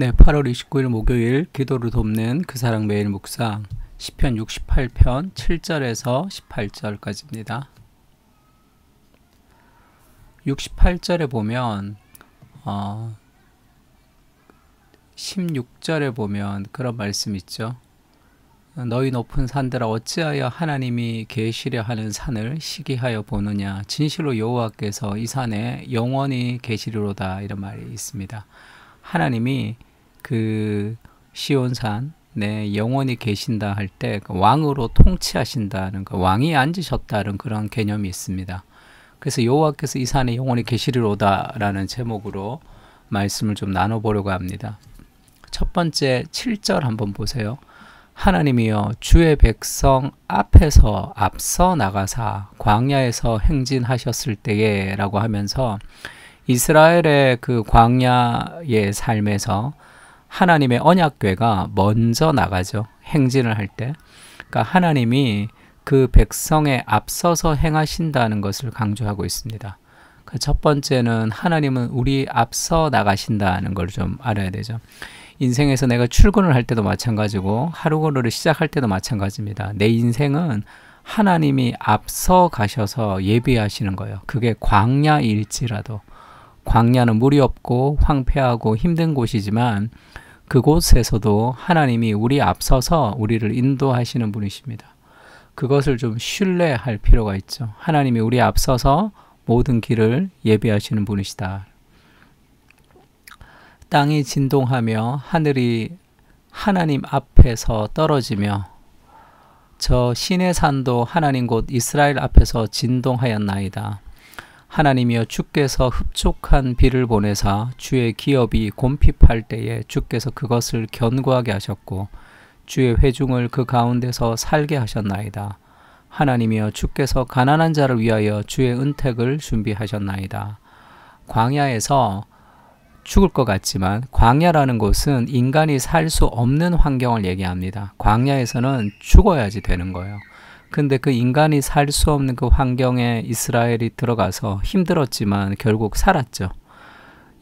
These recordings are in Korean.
네, 8월 29일 목요일 기도를 돕는 그 사랑 매일 묵상 시편 68편 7절에서 18절까지입니다. 68절에 보면 16절에 보면 그런 말씀 있죠. 너희 높은 산들아 어찌하여 하나님이 계시려 하는 산을 시기하여 보느냐. 진실로 여호와께서 이 산에 영원히 계시리로다. 이런 말이 있습니다. 하나님이 그 시온산 내 영원히 계신다 할 때 왕으로 통치하신다는 그 왕이 앉으셨다는 그런 개념이 있습니다. 그래서 여호와께서 이 산에 영원히 계시리로다 라는 제목으로 말씀을 좀 나눠보려고 합니다. 첫 번째 7절 한번 보세요. 하나님이여 주의 백성 앞에서 앞서 나가사 광야에서 행진하셨을 때에 라고 하면서 이스라엘의 그 광야의 삶에서 하나님의 언약궤가 먼저 나가죠. 행진을 할 때. 그러니까 하나님이 그 백성에 앞서서 행하신다는 것을 강조하고 있습니다. 그 첫 번째는 하나님은 우리 앞서 나가신다는 걸 좀 알아야 되죠. 인생에서 내가 출근을 할 때도 마찬가지고 하루를 시작할 때도 마찬가지입니다. 내 인생은 하나님이 앞서 가셔서 예비하시는 거예요. 그게 광야일지라도. 광야는 물이 없고 황폐하고 힘든 곳이지만 그곳에서도 하나님이 우리 앞서서 우리를 인도하시는 분이십니다. 그것을 좀 신뢰할 필요가 있죠. 하나님이 우리 앞서서 모든 길을 예비하시는 분이시다. 땅이 진동하며 하늘이 하나님 앞에서 떨어지며 저 시내산도 하나님 곧 이스라엘 앞에서 진동하였나이다. 하나님이여 주께서 흡족한 비를 보내사 주의 기업이 곰핍할 때에 주께서 그것을 견고하게 하셨고 주의 회중을 그 가운데서 살게 하셨나이다. 하나님이여 주께서 가난한 자를 위하여 주의 은택을 준비하셨나이다. 광야에서 죽을 것 같지만 광야라는 곳은 인간이 살 수 없는 환경을 얘기합니다. 광야에서는 죽어야지 되는 거예요. 근데 그 인간이 살 수 없는 그 환경에 이스라엘이 들어가서 힘들었지만 결국 살았죠.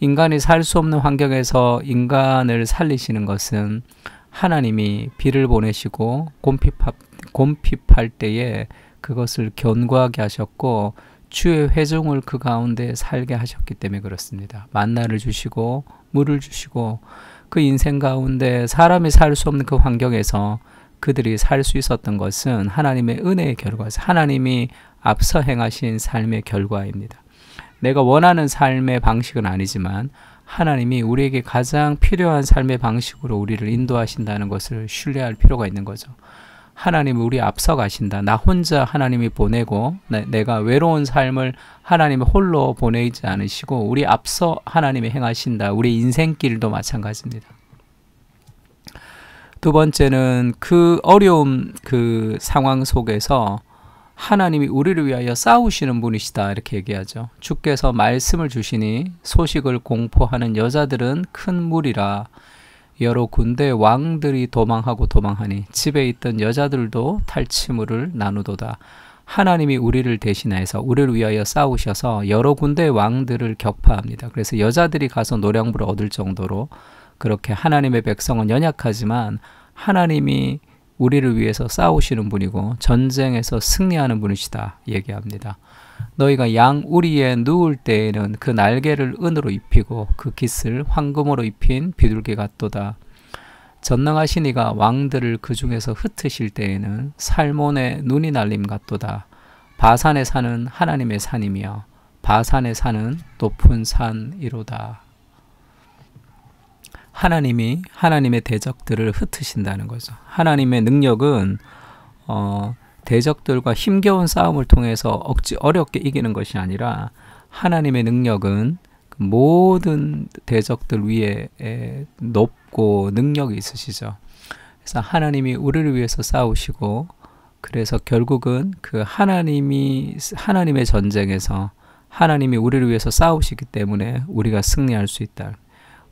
인간이 살 수 없는 환경에서 인간을 살리시는 것은 하나님이 비를 보내시고 곰핍할 때에 그것을 견고하게 하셨고 주의 회중을 그 가운데 살게 하셨기 때문에 그렇습니다. 만나를 주시고 물을 주시고 그 인생 가운데 사람이 살 수 없는 그 환경에서 그들이 살 수 있었던 것은 하나님의 은혜의 결과죠. 하나님이 앞서 행하신 삶의 결과입니다. 내가 원하는 삶의 방식은 아니지만 하나님이 우리에게 가장 필요한 삶의 방식으로 우리를 인도하신다는 것을 신뢰할 필요가 있는 거죠. 하나님이 우리 앞서 가신다. 나 혼자 하나님이 보내고 내가 외로운 삶을 하나님이 홀로 보내지 않으시고 우리 앞서 하나님이 행하신다. 우리 인생길도 마찬가지입니다. 두 번째는 그 어려운 그 상황 속에서 하나님이 우리를 위하여 싸우시는 분이시다 이렇게 얘기하죠. 주께서 말씀을 주시니 소식을 공포하는 여자들은 큰 무리라. 여러 군대 왕들이 도망하니 집에 있던 여자들도 탈취물을 나누도다. 하나님이 우리를 대신해서 우리를 위하여 싸우셔서 여러 군대 왕들을 격파합니다. 그래서 여자들이 가서 노량물을 얻을 정도로 그렇게 하나님의 백성은 연약하지만 하나님이 우리를 위해서 싸우시는 분이고 전쟁에서 승리하는 분이시다 얘기합니다. 너희가 양 우리에 누울 때에는 그 날개를 은으로 입히고 그 깃을 황금으로 입힌 비둘기 같도다. 전능하신 이가 왕들을 그 중에서 흩으실 때에는 살몬의 눈이 날림 같도다. 바산의 산은 하나님의 산이며 바산의 산은 높은 산이로다. 하나님이 하나님의 대적들을 흩으신다는 거죠. 하나님의 능력은 대적들과 힘겨운 싸움을 통해서 어렵게 이기는 것이 아니라 하나님의 능력은 모든 대적들 위에 높고 능력이 있으시죠. 그래서 하나님이 우리를 위해서 싸우시고 그래서 결국은 그 하나님의 전쟁에서 하나님이 우리를 위해서 싸우시기 때문에 우리가 승리할 수 있다.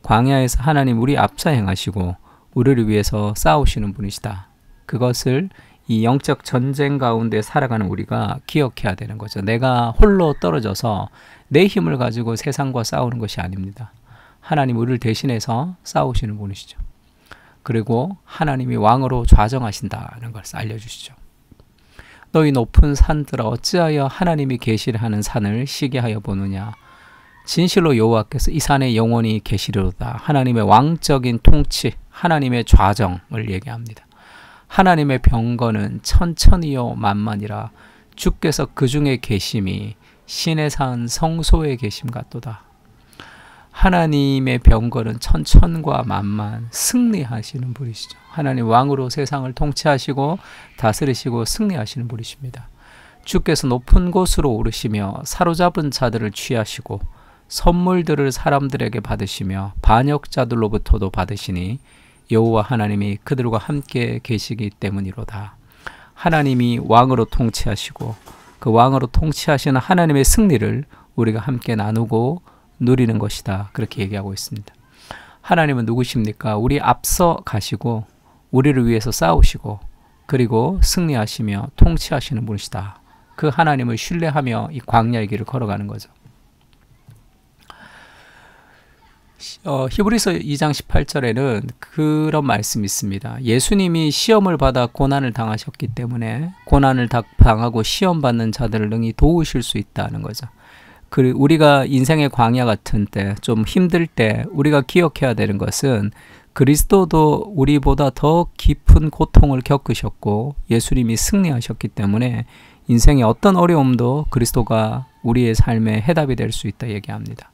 광야에서 하나님 우리 앞서 행하시고 우리를 위해서 싸우시는 분이시다. 그것을 이 영적 전쟁 가운데 살아가는 우리가 기억해야 되는 거죠. 내가 홀로 떨어져서 내 힘을 가지고 세상과 싸우는 것이 아닙니다. 하나님 우리를 대신해서 싸우시는 분이시죠. 그리고 하나님이 왕으로 좌정하신다는 것을 알려주시죠. 너희 높은 산들아 어찌하여 하나님이 계시를 하는 산을 시기하여 보느냐. 진실로 여호와께서 이 산에 영원히 계시리로다. 하나님의 왕적인 통치, 하나님의 좌정을 얘기합니다. 하나님의 병거는 천천히요 만만이라. 주께서 그 중에 계심이 신의 산 성소에 계심 같도다. 하나님의 병거는 천천과 만만, 승리하시는 분이시죠. 하나님 왕으로 세상을 통치하시고 다스리시고 승리하시는 분이십니다. 주께서 높은 곳으로 오르시며 사로잡은 자들을 취하시고 선물들을 사람들에게 받으시며 반역자들로부터도 받으시니 여호와 하나님이 그들과 함께 계시기 때문이로다. 하나님이 왕으로 통치하시고 그 왕으로 통치하시는 하나님의 승리를 우리가 함께 나누고 누리는 것이다. 그렇게 얘기하고 있습니다. 하나님은 누구십니까? 우리 앞서 가시고 우리를 위해서 싸우시고 그리고 승리하시며 통치하시는 분이시다. 그 하나님을 신뢰하며 이 광야의 길을 걸어가는 거죠. 히브리서 2장 18절에는 그런 말씀이 있습니다. 예수님이 시험을 받아 고난을 당하셨기 때문에 고난을 당하고 시험받는 자들을 능히 도우실 수 있다는 거죠. 그리고 우리가 인생의 광야 같은 때, 좀 힘들 때 우리가 기억해야 되는 것은 그리스도도 우리보다 더 깊은 고통을 겪으셨고 예수님이 승리하셨기 때문에 인생의 어떤 어려움도 그리스도가 우리의 삶의 해답이 될 수 있다 얘기합니다.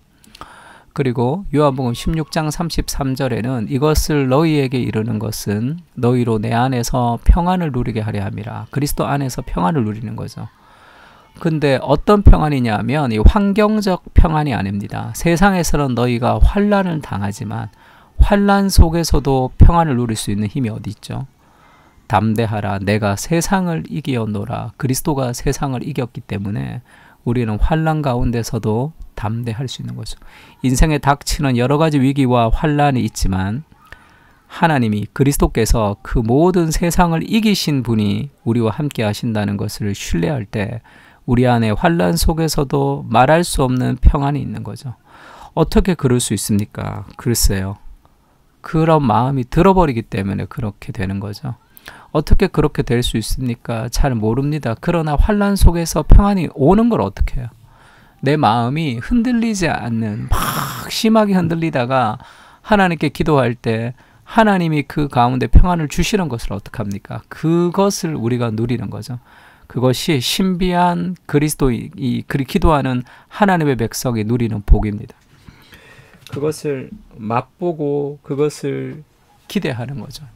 그리고 요한복음 16장 33절에는 이것을 너희에게 이르는 것은 너희로 내 안에서 평안을 누리게 하려 함이라. 그리스도 안에서 평안을 누리는 거죠. 근데 어떤 평안이냐 하면 이 환경적 평안이 아닙니다. 세상에서는 너희가 환난을 당하지만 환난 속에서도 평안을 누릴 수 있는 힘이 어디 있죠? 담대하라 내가 세상을 이기었노라. 그리스도가 세상을 이겼기 때문에 우리는 환난 가운데서도 담대할 수 있는 거죠. 인생에 닥치는 여러 가지 위기와 환난이 있지만 하나님이 그리스도께서 그 모든 세상을 이기신 분이 우리와 함께 하신다는 것을 신뢰할 때 우리 안에 환난 속에서도 말할 수 없는 평안이 있는 거죠. 어떻게 그럴 수 있습니까? 글쎄요. 그런 마음이 들어버리기 때문에 그렇게 되는 거죠. 어떻게 그렇게 될 수 있습니까? 잘 모릅니다. 그러나 환난 속에서 평안이 오는 걸 어떻게 해요? 내 마음이 흔들리지 않는, 막 심하게 흔들리다가 하나님께 기도할 때 하나님이 그 가운데 평안을 주시는 것을 어떻게 합니까? 그것을 우리가 누리는 거죠. 그것이 신비한 기도하는 하나님의 백성이 누리는 복입니다. 그것을 맛보고 그것을 기대하는 거죠.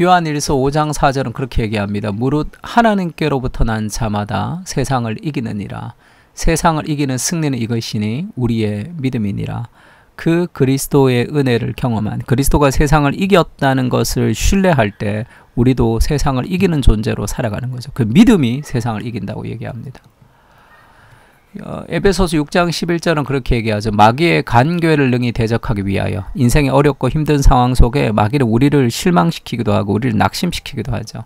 요한일서 5장 4절은 그렇게 얘기합니다. 무릇 하나님께로부터 난 자마다 세상을 이기느니라. 세상을 이기는 승리는 이것이니 우리의 믿음이니라. 그 그리스도의 은혜를 경험한, 그리스도가 세상을 이겼다는 것을 신뢰할 때 우리도 세상을 이기는 존재로 살아가는 거죠. 그 믿음이 세상을 이긴다고 얘기합니다. 에베소서 6장 11절은 그렇게 얘기하죠. 마귀의 간궤를 능히 대적하기 위하여. 인생의 어렵고 힘든 상황 속에 마귀는 우리를 실망시키기도 하고 우리를 낙심시키기도 하죠.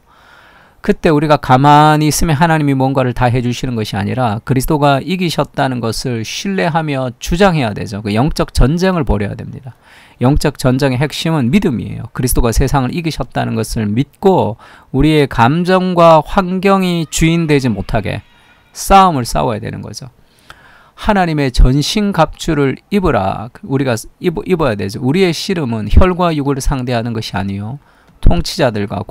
그때 우리가 가만히 있으면 하나님이 뭔가를 다 해주시는 것이 아니라 그리스도가 이기셨다는 것을 신뢰하며 주장해야 되죠. 그 영적 전쟁을 벌여야 됩니다. 영적 전쟁의 핵심은 믿음이에요. 그리스도가 세상을 이기셨다는 것을 믿고 우리의 감정과 환경이 주인되지 못하게 싸움을 싸워야 되는 거죠. 하나님의 전신갑주를 입으라. 우리가 입어야 되죠. 우리의 씨름은 혈과 육을 상대하는 것이 아니요 통치자들과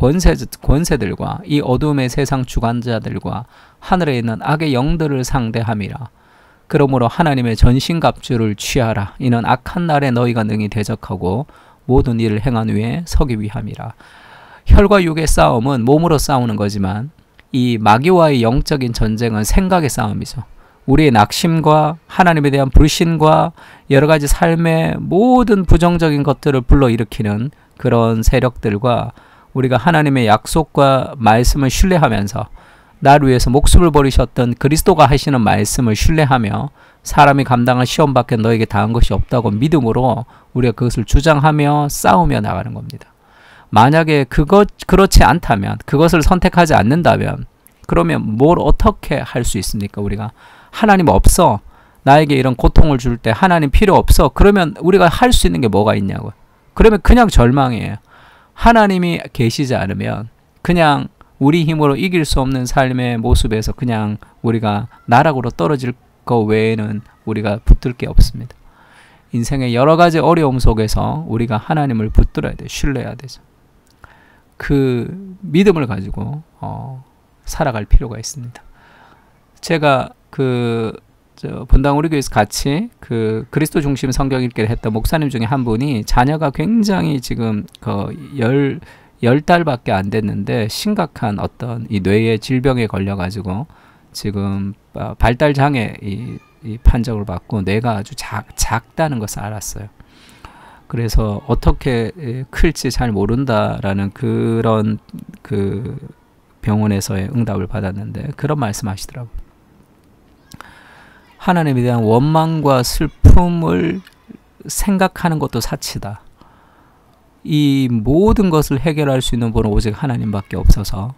권세들과 이 어둠의 세상 주관자들과 하늘에 있는 악의 영들을 상대함이라. 그러므로 하나님의 전신갑주를 취하라. 이는 악한 날에 너희가 능히 대적하고 모든 일을 행한 후에 서기 위함이라. 혈과 육의 싸움은 몸으로 싸우는 거지만 이 마귀와의 영적인 전쟁은 생각의 싸움이죠. 우리의 낙심과 하나님에 대한 불신과 여러 가지 삶의 모든 부정적인 것들을 불러일으키는 그런 세력들과 우리가 하나님의 약속과 말씀을 신뢰하면서 나를 위해서 목숨을 버리셨던 그리스도가 하시는 말씀을 신뢰하며 사람이 감당할 시험밖에 너에게 당한 것이 없다고 믿음으로 우리가 그것을 주장하며 싸우며 나가는 겁니다. 만약에 그렇지 않다면, 그것을 선택하지 않는다면 그러면 뭘 어떻게 할 수 있습니까? 우리가 하나님 없어. 나에게 이런 고통을 줄 때 하나님 필요 없어. 그러면 우리가 할 수 있는 게 뭐가 있냐고요. 그러면 그냥 절망이에요. 하나님이 계시지 않으면 그냥 우리 힘으로 이길 수 없는 삶의 모습에서 그냥 우리가 나락으로 떨어질 거 외에는 우리가 붙들 게 없습니다. 인생의 여러 가지 어려움 속에서 우리가 하나님을 붙들어야 돼요. 신뢰해야 되죠. 그 믿음을 가지고 살아갈 필요가 있습니다. 제가 본당 우리 교회에서 같이 그리스도 중심 성경 읽기를 했던 목사님 중에 한 분이 자녀가 굉장히 지금 10달밖에 안 됐는데 심각한 어떤 이 뇌의 질병에 걸려가지고 지금 발달 장애 이 판정을 받고 뇌가 아주 작다는 것을 알았어요. 그래서 어떻게 클지 잘 모른다라는 그런 병원에서의 응답을 받았는데 그런 말씀하시더라고요. 하나님에 대한 원망과 슬픔을 생각하는 것도 사치다. 이 모든 것을 해결할 수 있는 분은 오직 하나님밖에 없어서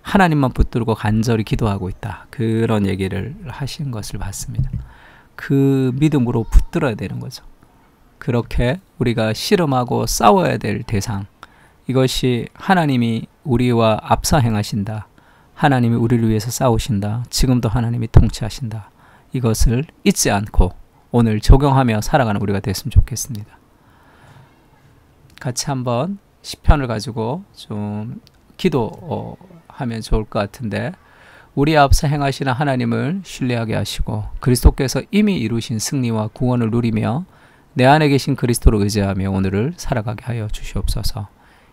하나님만 붙들고 간절히 기도하고 있다. 그런 얘기를 하신 것을 봤습니다. 그 믿음으로 붙들어야 되는 거죠. 그렇게 우리가 씨름하고 싸워야 될 대상, 이것이 하나님이 우리와 앞서 행하신다. 하나님이 우리를 위해서 싸우신다. 지금도 하나님이 통치하신다. 이것을 잊지 않고 오늘 적용하며 살아가는 우리가 됐으면 좋겠습니다. 같이 한번 시편을 가지고 좀 기도하면 좋을 것 같은데, 우리 앞서 행하시는 하나님을 신뢰하게 하시고 그리스도께서 이미 이루신 승리와 구원을 누리며 내 안에 계신 그리스도를 의지하며 오늘을 살아가게 하여 주시옵소서.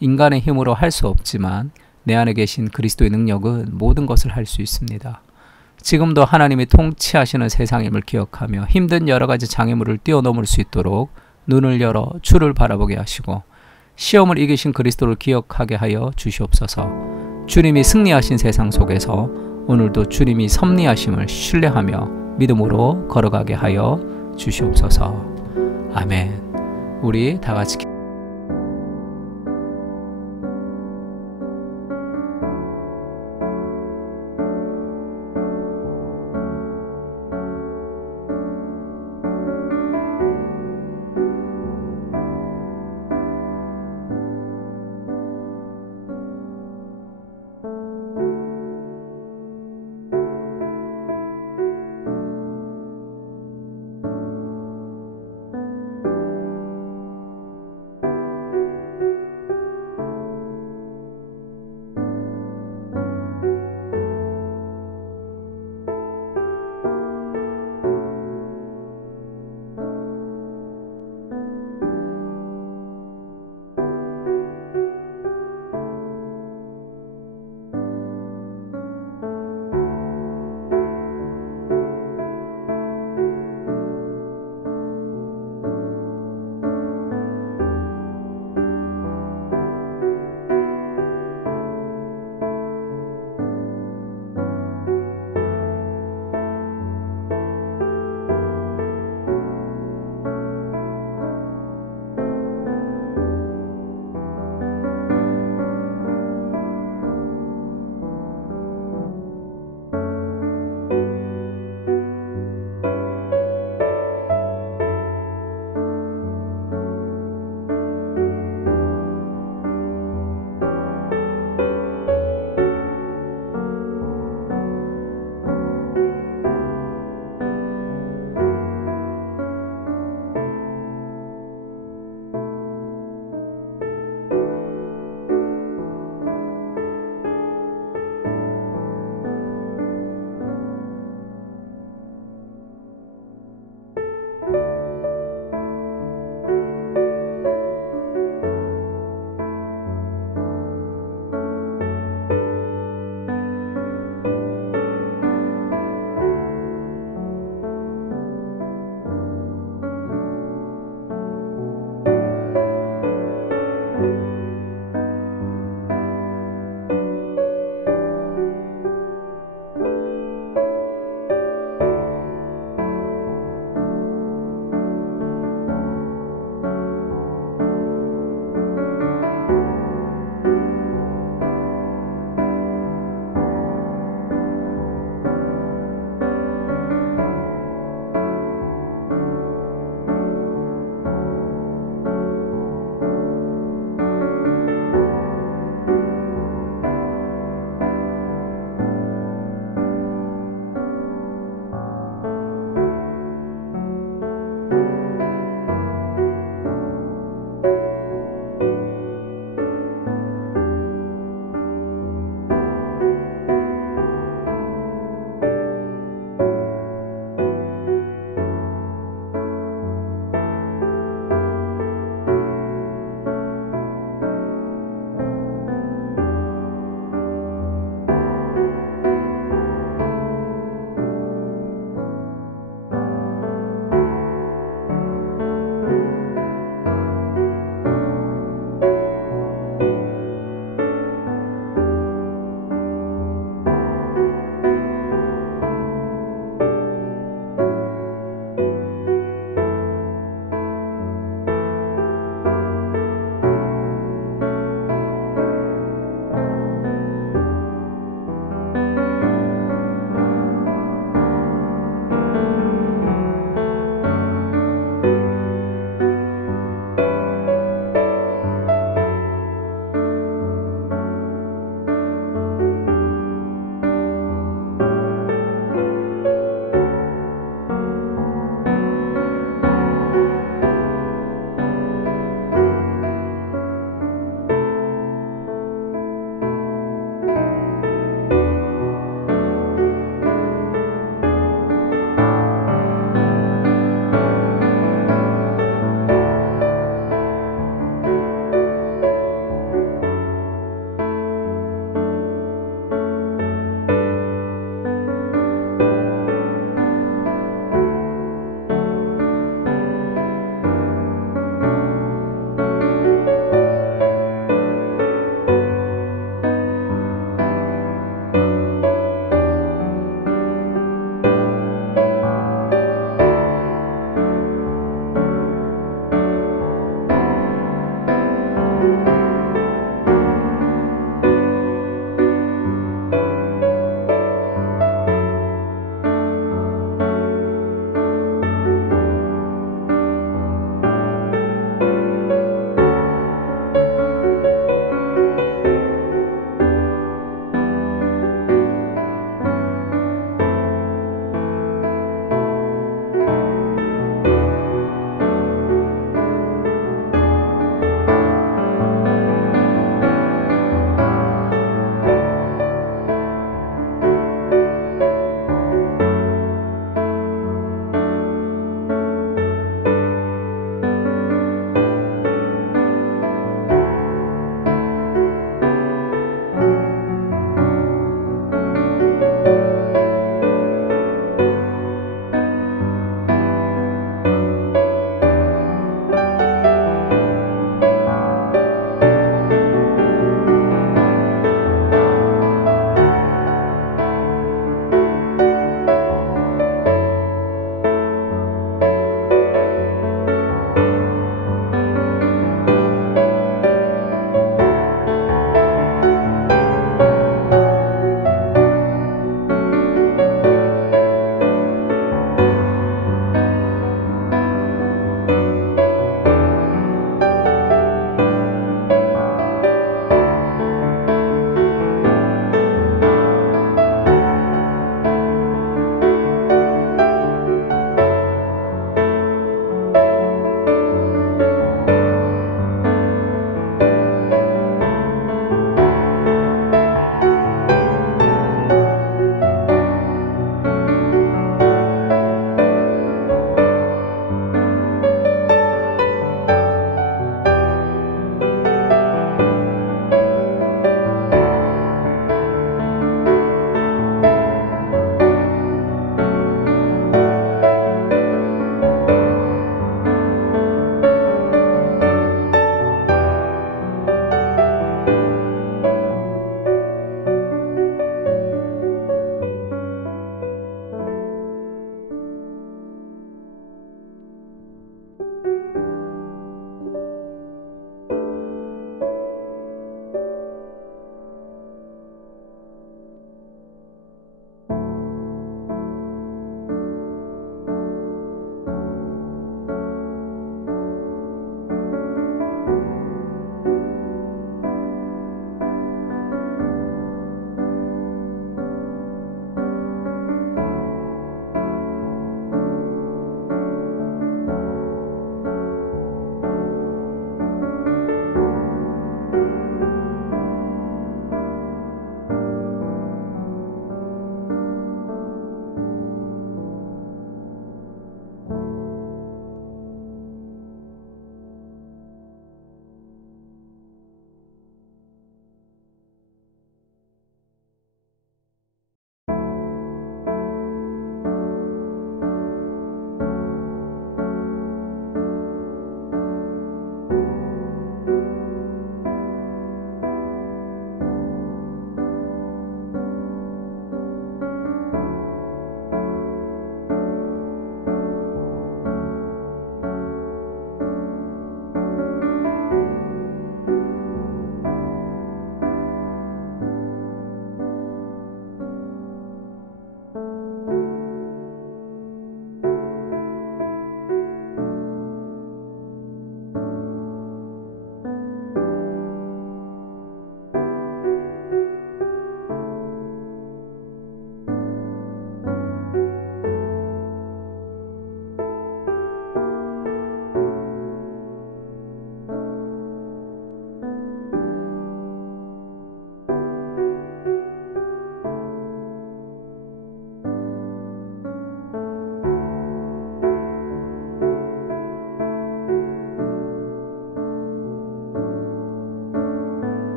인간의 힘으로 할 수 없지만 내 안에 계신 그리스도의 능력은 모든 것을 할 수 있습니다. 지금도 하나님이 통치하시는 세상임을 기억하며 힘든 여러 가지 장애물을 뛰어넘을 수 있도록 눈을 열어 주를 바라보게 하시고 시험을 이기신 그리스도를 기억하게 하여 주시옵소서. 주님이 승리하신 세상 속에서 오늘도 주님이 섭리하심을 신뢰하며 믿음으로 걸어가게 하여 주시옵소서. 아멘. 우리 다 같이